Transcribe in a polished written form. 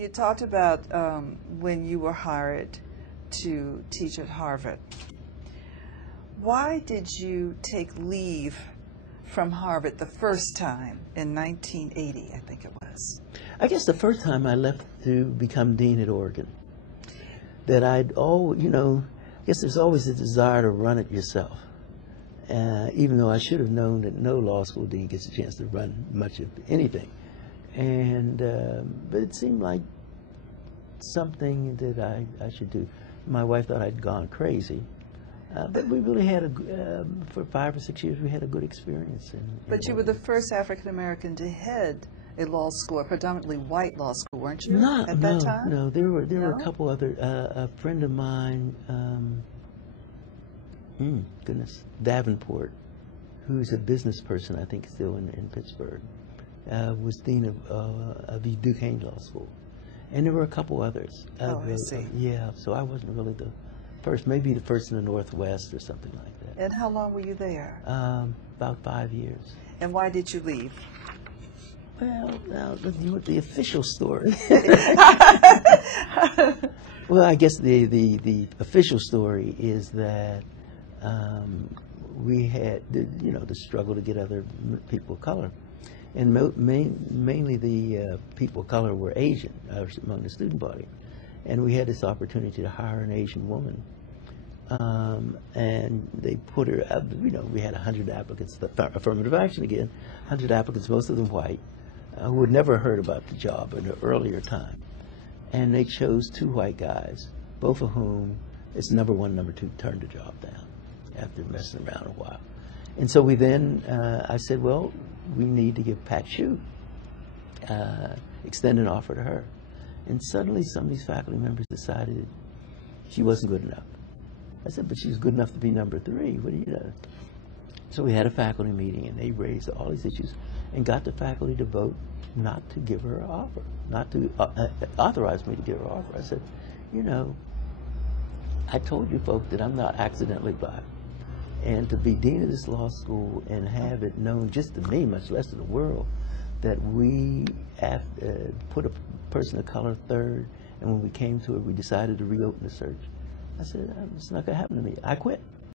You talked about when you were hired to teach at Harvard. Why did you take leave from Harvard the first time in 1980, I think it was? I guess the first time I left to become dean at Oregon, that I'd always, I guess there's always a desire to run it yourself. Even though I should have known that no law school dean gets a chance to run much of anything. And but it seemed like something that I should do. My wife thought I'd gone crazy, but we really had for 5 or 6 years we had a good experience. But you were the first African American to head a law school, a predominantly white law school, weren't you? At that time? No, there were a couple other. A friend of mine, Davenport, who's a business person, I think still in Pittsburgh, was dean of the Duquesne Law School. And there were a couple others. I see. Yeah, so I wasn't really the first, maybe the first in the Northwest or something like that. And how long were you there? About 5 years. And why did you leave? Well, now, the official story. Well, I guess the official story is that we had, the struggle to get other people of color. And mainly the people of color were Asian among the student body. And we had this opportunity to hire an Asian woman. And they put her up, we had 100 applicants, affirmative action again, 100 applicants, most of them white, who had never heard about the job in an earlier time. And they chose 2 white guys, both of whom, it's number 1, number 2, turned the job down after messing around a while. And so we then, I said, well, we need to give Pat Shue, extend an offer to her. And suddenly some of these faculty members decided she wasn't good enough. I said, but she's good enough to be number 3. What do you know? So we had a faculty meeting, and they raised all these issues and got the faculty to vote not to give her an offer, not to authorize me to give her an offer. I said, I told you folks that I'm not accidentally black. And to be dean of this law school and have it known just to me, much less to the world, that we put a person of color third, and when we came to it, we decided to reopen the search. I said, it's not going to happen to me. I quit.